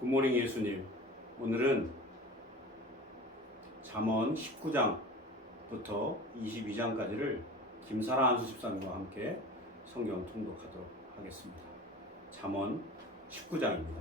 굿모닝 예수님. 오늘은 잠언 19장부터 22장까지를 김사라 안수집사님과 함께 성경 통독하도록 하겠습니다. 잠언 19장입니다.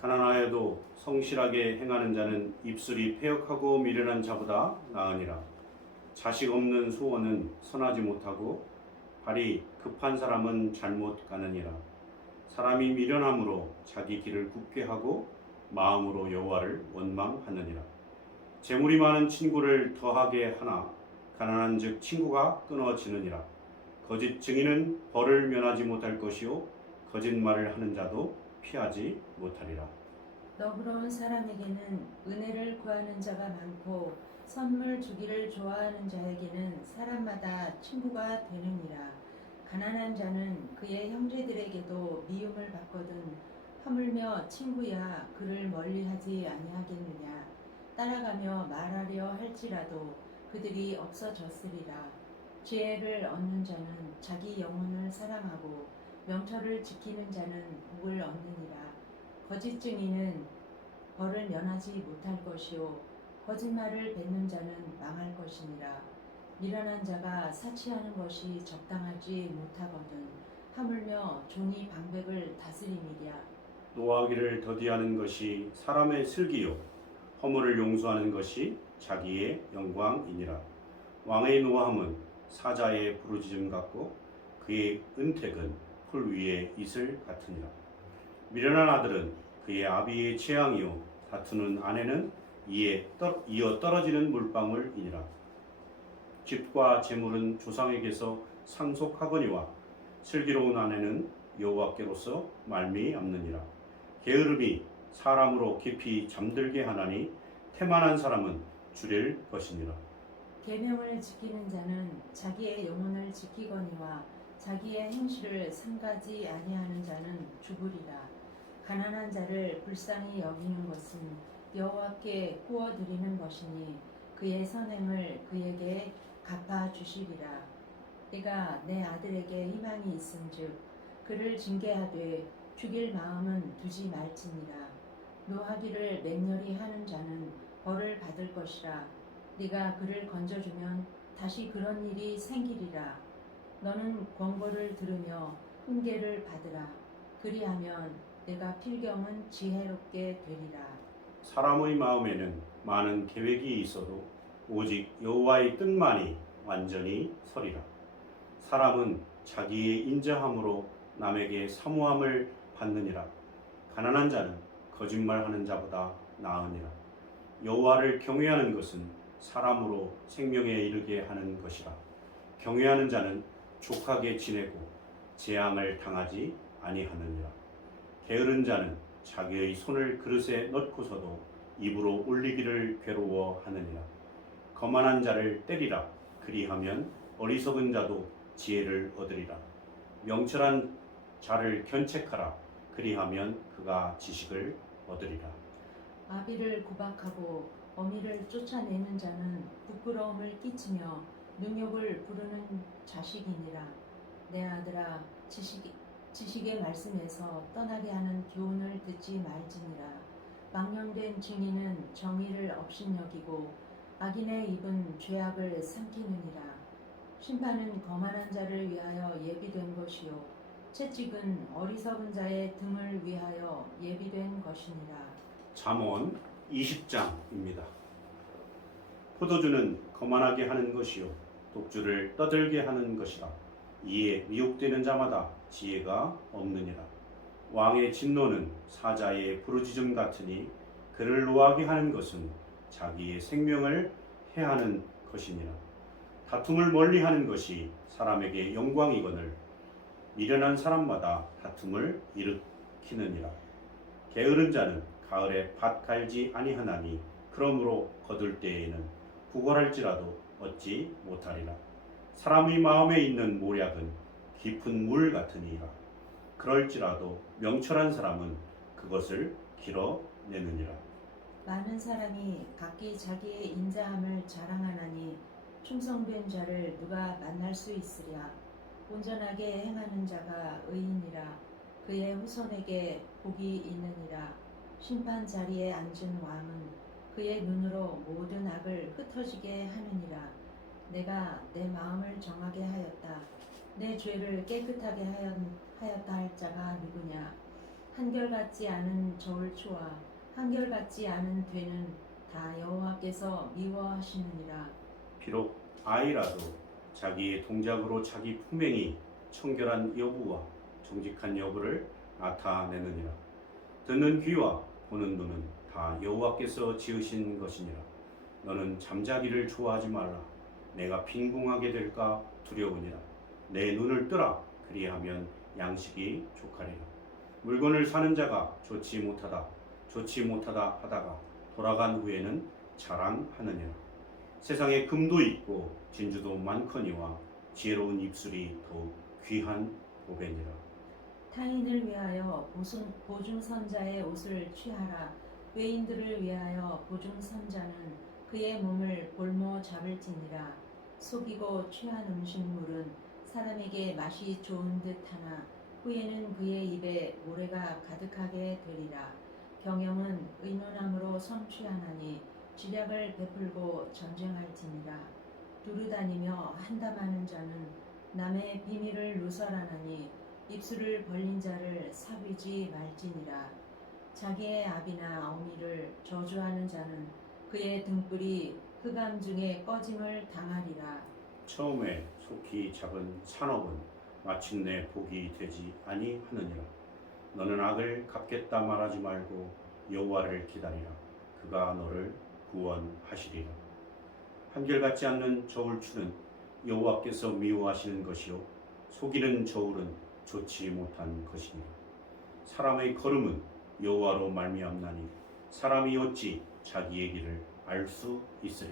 가난하여도 성실하게 행하는 자는 입술이 패역하고 미련한 자보다 나으니라. 자식 없는 소원은 선하지 못하고 발이 급한 사람은 잘못 가느니라. 사람이 미련함으로 자기 길을 굽게 하고 마음으로 여호와를 원망하느니라. 재물이 많은 친구를 더하게 하나 가난한즉 친구가 끊어지느니라. 거짓 증인은 벌을 면하지 못할 것이요 거짓말을 하는 자도 피하지 못하리라. 너그러운 사람에게는 은혜를 구하는 자가 많고 선물 주기를 좋아하는 자에게는 사람마다 친구가 되느니라. 가난한 자는 그의 형제들에게도 미움을 받거든 하물며 친구야 그를 멀리하지 아니하겠느냐. 따라가며 말하려 할지라도 그들이 없어졌으리라. 지혜를 얻는 자는 자기 영혼을 사랑하고 명철을 지키는 자는 복을 얻느니라. 거짓 증인은 벌을 면하지 못할 것이요 거짓말을 뱉는 자는 망할 것이니라. 미련한 자가 사치하는 것이 적당하지 못하거든 하물며 종이 방백을 다스리니랴. 노하기를 더디하는 것이 사람의 슬기요 허물을 용서하는 것이 자기의 영광이니라. 왕의 노함은 사자의 부르짖음 같고 그의 은택은 풀 위에 이슬 같으니라. 미련한 아들은 그의 아비의 재앙이요 다투는 아내는 이어 떨어지는 물방울이니라. 집과 재물은 조상에게서 상속하거니와 슬기로운 아내는 여호와께로서 말미암느니라. 게으름이 사람으로 깊이 잠들게 하나니 태만한 사람은 줄일 것이니라. 계명을 지키는 자는 자기의 영혼을 지키거니와 자기의 행실을 삼가지 아니하는 자는 죽으리라. 가난한 자를 불쌍히 여기는 것은 여호와께 구워드리는 것이니 그의 선행을 그에게 갚아주시리라. 내가 내 아들에게 희망이 있은즉 그를 징계하되 죽일 마음은 두지 말지니라. 노하기를 맹렬히 하는 자는 벌을 받을 것이라. 네가 그를 건져주면 다시 그런 일이 생기리라. 너는 권고를 들으며 훈계를 받으라. 그리하면 내가 필경은 지혜롭게 되리라. 사람의 마음에는 많은 계획이 있어도 오직 여호와의 뜻만이 완전히 서리라. 사람은 자기의 인자함으로 남에게 사모함을 받느니라. 가난한 자는 거짓말하는 자보다 나으니라. 여호와를 경외하는 것은 사람으로 생명에 이르게 하는 것이라. 경외하는 자는 족하게 지내고 재앙을 당하지 아니하느니라. 게으른 자는 자기의 손을 그릇에 넣고서도 입으로 올리기를 괴로워하느니라. 거만한 자를 때리라. 그리하면 어리석은 자도 지혜를 얻으리라. 명철한 자를 견책하라. 그리하면 그가 지식을 얻으리라. 아비를 구박하고 어미를 쫓아내는 자는 부끄러움을 끼치며 능욕을 부르는 자식이니라. 내 아들아 지식의 말씀에서 떠나게 하는 교훈을 듣지 말지니라. 망령된 증인은 정의를 업신여기고 악인의 입은 죄악을 삼키느니라. 심판은 거만한 자를 위하여 예비된 것이요 채찍은 어리석은 자의 등을 위하여 예비된 것이니라. 잠언 20장입니다. 포도주는 거만하게 하는 것이요 독주를 떠들게 하는 것이라. 이에 미혹되는 자마다 지혜가 없느니라. 왕의 진노는 사자의 부르짖음 같으니 그를 노하게 하는 것은 자기의 생명을 해하는 것이니라. 다툼을 멀리하는 것이 사람에게 영광이거늘 미련한 사람마다 다툼을 일으키느니라. 게으른 자는 가을에 밭 갈지 아니하나니 그러므로 거둘 때에는 구걸할지라도 얻지 못하리라. 사람의 마음에 있는 모략은 깊은 물 같으니라. 그럴지라도 명철한 사람은 그것을 길어내느니라. 많은 사람이 각기 자기의 인자함을 자랑하나니 충성된 자를 누가 만날 수 있으랴. 온전하게 행하는 자가 의인이라. 그의 후손에게 복이 있느니라. 심판 자리에 앉은 왕은 그의 눈으로 모든 악을 흩어지게 하느니라. 내가 내 마음을 정하게 하였다. 내 죄를 깨끗하게 하였다 할 자가 누구냐? 한결같지 않은 저울추와 한결같지 않은 되는 다 여호와께서 미워하시느니라. 비록 아이라도 자기의 동작으로 자기 품행이 청결한 여부와 정직한 여부를 나타내느니라. 듣는 귀와 보는 눈은 다 여호와께서 지으신 것이니라. 너는 잠자기를 좋아하지 말라. 내가 빈궁하게 될까 두려우니라. 내 눈을 뜨라. 그리하면 양식이 족하리라. 물건을 사는 자가 좋지 못하다 하다가 돌아간 후에는 자랑하느니라. 세상에 금도 있고 진주도 많거니와 지혜로운 입술이 더욱 귀한 보배니라. 타인을 위하여 보증선자의 옷을 취하라. 외인들을 위하여 보증선자는 그의 몸을 볼모 잡을지니라. 속이고 취한 음식물은 사람에게 맛이 좋은 듯하나 후에는 그의 입에 모래가 가득하게 되리라. 경영은 의논함으로 성취하나니 지략을 베풀고 전쟁할지니라. 두루다니며 한담하는 자는 남의 비밀을 누설하나니 입술을 벌린 자를 사귀지 말지니라. 자기의 아비나 어미를 저주하는 자는 그의 등불이 흑암 중에 꺼짐을 당하리라. 처음에 속히 잡은 산업은 마침내 복이 되지 아니하느니라. 너는 악을 갚겠다 말하지 말고 여호와를 기다리라. 그가 너를 구원하시리라. 한결같지 않는 저울추는 여호와께서 미워하시는 것이요 속이는 저울은 좋지 못한 것이니라. 사람의 걸음은 여호와로 말미암나니 사람이 어찌 자기의 길을 알 수 있으랴.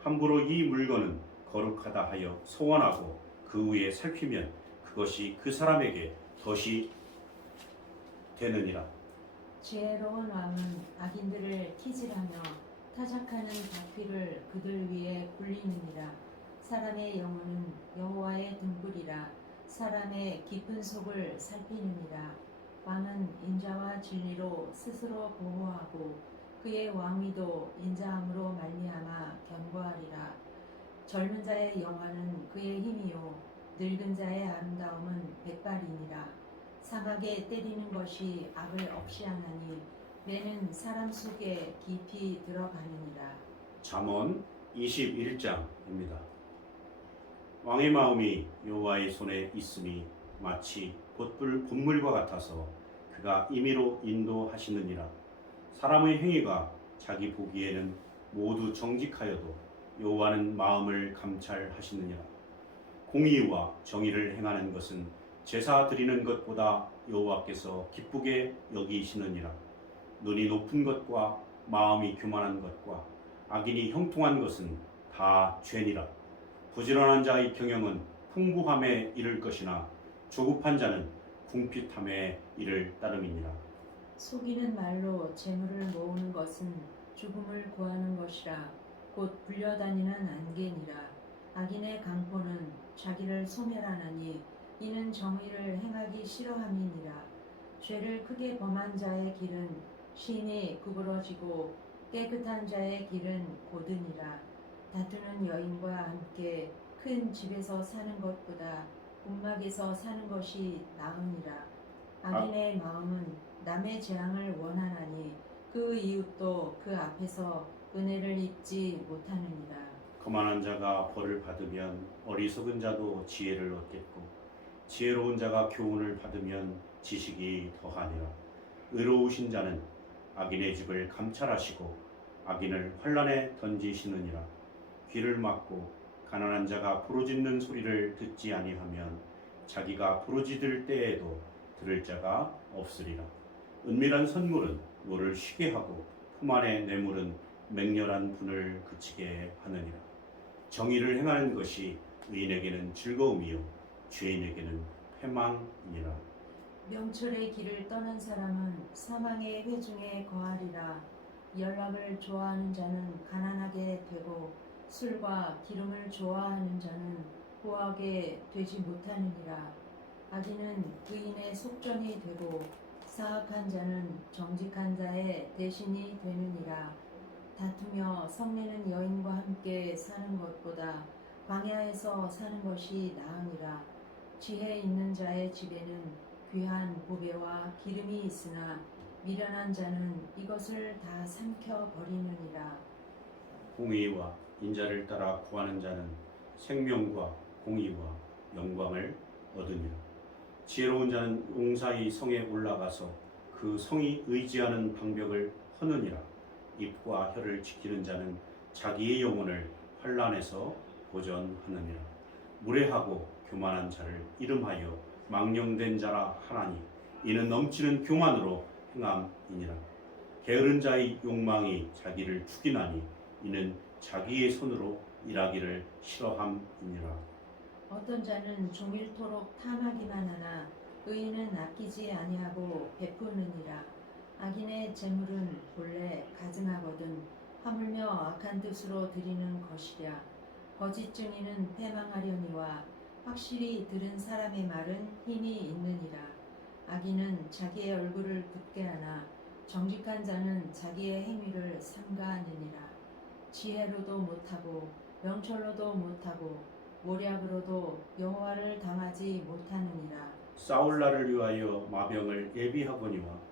함부로 이 물건은 거룩하다 하여 소원하고 그 후에 살피면 그것이 그 사람에게 덫이 되느니라. 지혜로운 왕은 악인들을 키질하며 타작하는 바퀴를 그들 위에 굴리느니라. 사람의 영혼은 여호와의 등불이라. 사람의 깊은 속을 살피느니라. 왕은 인자와 진리로 스스로 보호하고 그의 왕위도 인자함으로 말미암아 견고하리라. 젊은 자의 영화는 그의 힘이요 늙은 자의 아름다움은 백발이니라. 상하게 때리는 것이 악을 억시하나니 매는 사람 속에 깊이 들어가느니라. 잠언 21장입니다. 왕의 마음이 여호와의 손에 있음이 마치 봇물과 같아서 그가 임의로 인도하시느니라. 사람의 행위가 자기 보기에는 모두 정직하여도 여호와는 마음을 감찰하시느니라. 공의와 정의를 행하는 것은 제사 드리는 것보다 여호와께서 기쁘게 여기시느니라. 눈이 높은 것과 마음이 교만한 것과 악인이 형통한 것은 다 죄니라. 부지런한 자의 경영은 풍부함에 이를 것이나 조급한 자는 궁핍함에 이를 따름이니라. 속이는 말로 재물을 모으는 것은 죽음을 구하는 것이라. 곧 불려다니는 안개니라. 악인의 강포는 자기를 소멸하나니 이는 정의를 행하기 싫어함이니라. 죄를 크게 범한 자의 길은 심히 구부러지고 깨끗한 자의 길은 고드니라. 다투는 여인과 함께 큰 집에서 사는 것보다 움막에서 사는 것이 나으니라. 악인의 마음은 남의 재앙을 원하나니 그 이웃도 그 앞에서 은혜를 입지 못하느니라. 거만한 자가 벌을 받으면 어리석은 자도 지혜를 얻겠고 지혜로운 자가 교훈을 받으면 지식이 더하니라. 의로우신 자는 악인의 집을 감찰하시고 악인을 환란에 던지시느니라. 귀를 막고 가난한 자가 부르짖는 소리를 듣지 아니하면 자기가 부르짖을 때에도 들을 자가 없으리라. 은밀한 선물은 노를 쉬게 하고 품 안의 뇌물은 맹렬한 분을 그치게 하느니라. 정의를 행하는 것이 의인에게는 즐거움이요 죄인에게는 패망이니라. 명철의 길을 떠난 사람은 사망의 회중에 거하리라. 연락을 좋아하는 자는 가난하게 되고 술과 기름을 좋아하는 자는 후하게 되지 못하느니라. 악인은 의인의 속전이 되고 사악한 자는 정직한 자의 대신이 되느니라. 다투며 성내는 여인과 함께 사는 것보다 광야에서 사는 것이 나으니라. 지혜 있는 자의 집에는 귀한 보배와 기름이 있으나 미련한 자는 이것을 다 삼켜 버리느니라. 공의와 인자를 따라 구하는 자는 생명과 공의와 영광을 얻으니라. 지혜로운 자는 용사의 성에 올라가서 그 성이 의지하는 방벽을 허느니라. 입과 혀를 지키는 자는 자기의 영혼을 환난에서 보전하느니라. 무례하고 교만한 자를 이름하여 망령된 자라 하나니 이는 넘치는 교만으로 행함이니라. 게으른 자의 욕망이 자기를 죽이나니 이는 자기의 손으로 일하기를 싫어함이니라. 어떤 자는 종일토록 탐하기만 하나 의인은 아끼지 아니하고 베푸느니라. 악인의 재물은 본래 가증하거든 하물며 악한 뜻으로 드리는 것이랴. 거짓 증인은 패망하려니와 확실히 들은 사람의 말은 힘이 있느니라. 악인은 자기의 얼굴을 굽게 하나 정직한 자는 자기의 행위를 삼가하느니라. 지혜로도 못하고 명철로도 못하고 모략으로도 여호와를 당하지 못하느니라. 싸울 날을 위하여 마병을 예비하거니와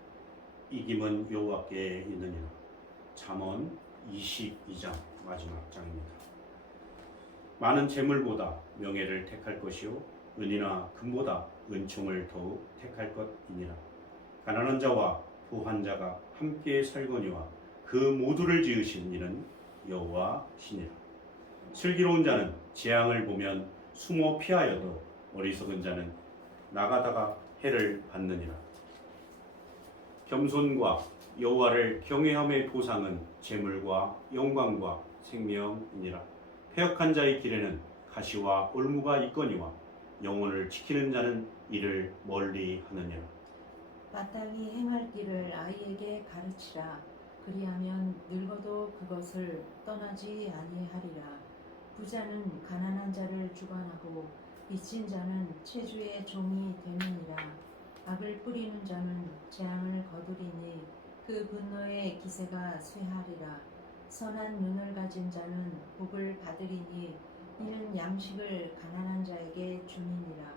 이김은 여호와께 있느니라. 잠언 22장 마지막 장입니다. 많은 재물보다 명예를 택할 것이요 은이나 금보다 은총을 더욱 택할 것이니라. 가난한 자와 부한 자가 함께 살거니와 그 모두를 지으신 이는 여호와시니라. 슬기로운 자는 재앙을 보면 숨어 피하여도 어리석은 자는 나가다가 해를 받느니라. 겸손과 여호와를 경외함의 보상은 재물과 영광과 생명이니라. 패역한 자의 길에는 가시와 올무가 있거니와 영혼을 지키는 자는 이를 멀리 하느니라. 마땅히 행할 길을 아이에게 가르치라. 그리하면 늙어도 그것을 떠나지 아니하리라. 부자는 가난한 자를 주관하고 빚진 자는 체주의 종이 되느니라. 악을 뿌리는 자는 재앙을 거두리니 그 분노의 기세가 쇠하리라. 선한 눈을 가진 자는 복을 받으리니 이는 양식을 가난한 자에게 줌이니라.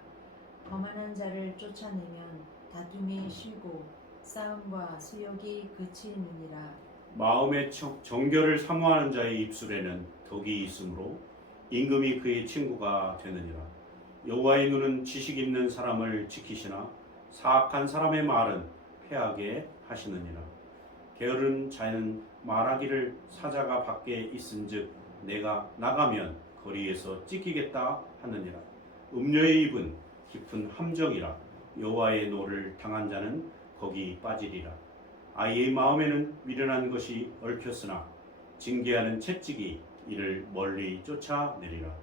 거만한 자를 쫓아내면 다툼이 쉬고 싸움과 수욕이 그치느니라. 마음의 정결을 사모하는 자의 입술에는 덕이 있으므로 임금이 그의 친구가 되느니라. 여호와의 눈은 지식 있는 사람을 지키시나 사악한 사람의 말은 패하게 하시느니라. 게으른 자는 말하기를 사자가 밖에 있은즉 내가 나가면 거리에서 찢기겠다 하느니라. 음녀의 입은 깊은 함정이라. 여호와의 노를 당한 자는 거기 빠지리라. 아이의 마음에는 미련한 것이 얽혔으나 징계하는 채찍이 이를 멀리 쫓아내리라.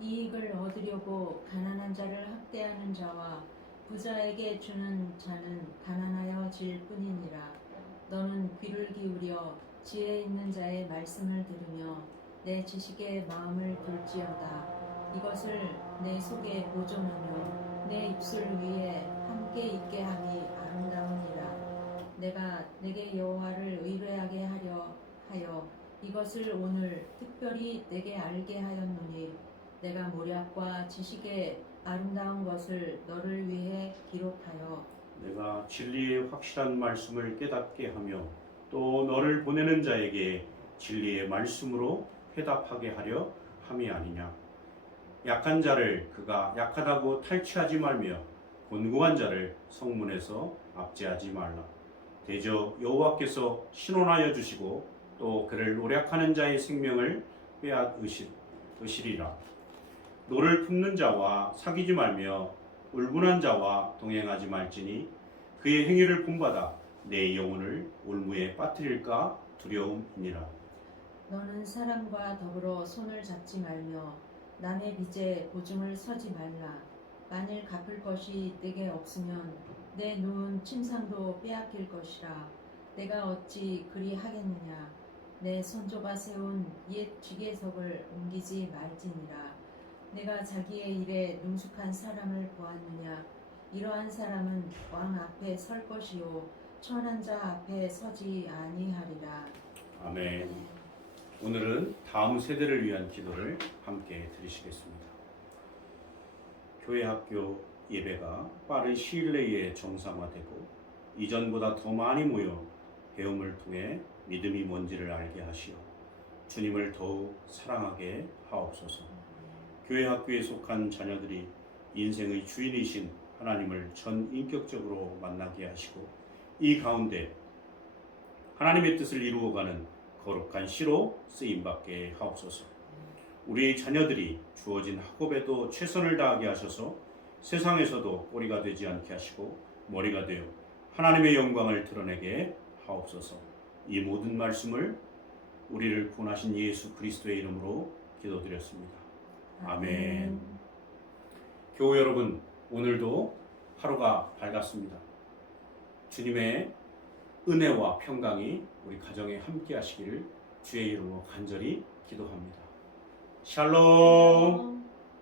이익을 얻으려고 가난한 자를 학대하는 자와 부자에게 주는 자는 가난하여질 뿐이니라. 너는 귀를 기울여 지혜 있는 자의 말씀을 들으며 내 지식의 마음을 둘지어다. 이것을 내 속에 보존하며 내 입술 위에 함께 있게 함이 아름다우니라. 내가 내게 여호와를 의뢰하게 하려 하여 이것을 오늘 특별히 내게 알게 하였노니 내가 모략과 지식의 아름다운 것을 너를 위해 기록하여 내가 진리의 확실한 말씀을 깨닫게 하며 또 너를 보내는 자에게 진리의 말씀으로 회답하게 하려 함이 아니냐. 약한 자를 그가 약하다고 탈취하지 말며 곤고한 자를 성문에서 압제하지 말라. 대저 여호와께서 신원하여 주시고 또 그를 노략하는 자의 생명을 빼앗으시리라. 노를 품는 자와 사귀지 말며 울분한 자와 동행하지 말지니 그의 행위를 본받아 내 영혼을 올무에 빠뜨릴까 두려움이니라. 너는 사람과 더불어 손을 잡지 말며 남의 빚에 보증을 서지 말라. 만일 갚을 것이 내게 없으면 내 누운 침상도 빼앗길 것이라. 내가 어찌 그리 하겠느냐. 내 손조가 세운 옛 기계석을 옮기지 말지니라. 내가 자기의 일에 능숙한 사람을 보았느냐. 이러한 사람은 왕 앞에 설 것이요 천한 자 앞에 서지 아니하리라. 아멘. 오늘은 다음 세대를 위한 기도를 함께 드리시겠습니다. 교회 학교 예배가 빠른 시일 내에 정상화되고 이전보다 더 많이 모여 배움을 통해 믿음이 뭔지를 알게 하시어 주님을 더욱 사랑하게 하옵소서. 교회 학교에 속한 자녀들이 인생의 주인이신 하나님을 전 인격적으로 만나게 하시고 이 가운데 하나님의 뜻을 이루어가는 거룩한 시로 쓰임받게 하옵소서. 우리 자녀들이 주어진 학업에도 최선을 다하게 하셔서 세상에서도 꼬리가 되지 않게 하시고 머리가 되어 하나님의 영광을 드러내게 하옵소서. 이 모든 말씀을 우리를 구원하신 예수 그리스도의 이름으로 기도드렸습니다. 아멘. 교우 여러분, 오늘도 하루가 밝았습니다. 주님의 은혜와 평강이 우리 가정에 함께 하시기를 주의 이름으로 간절히 기도합니다. 샬롬.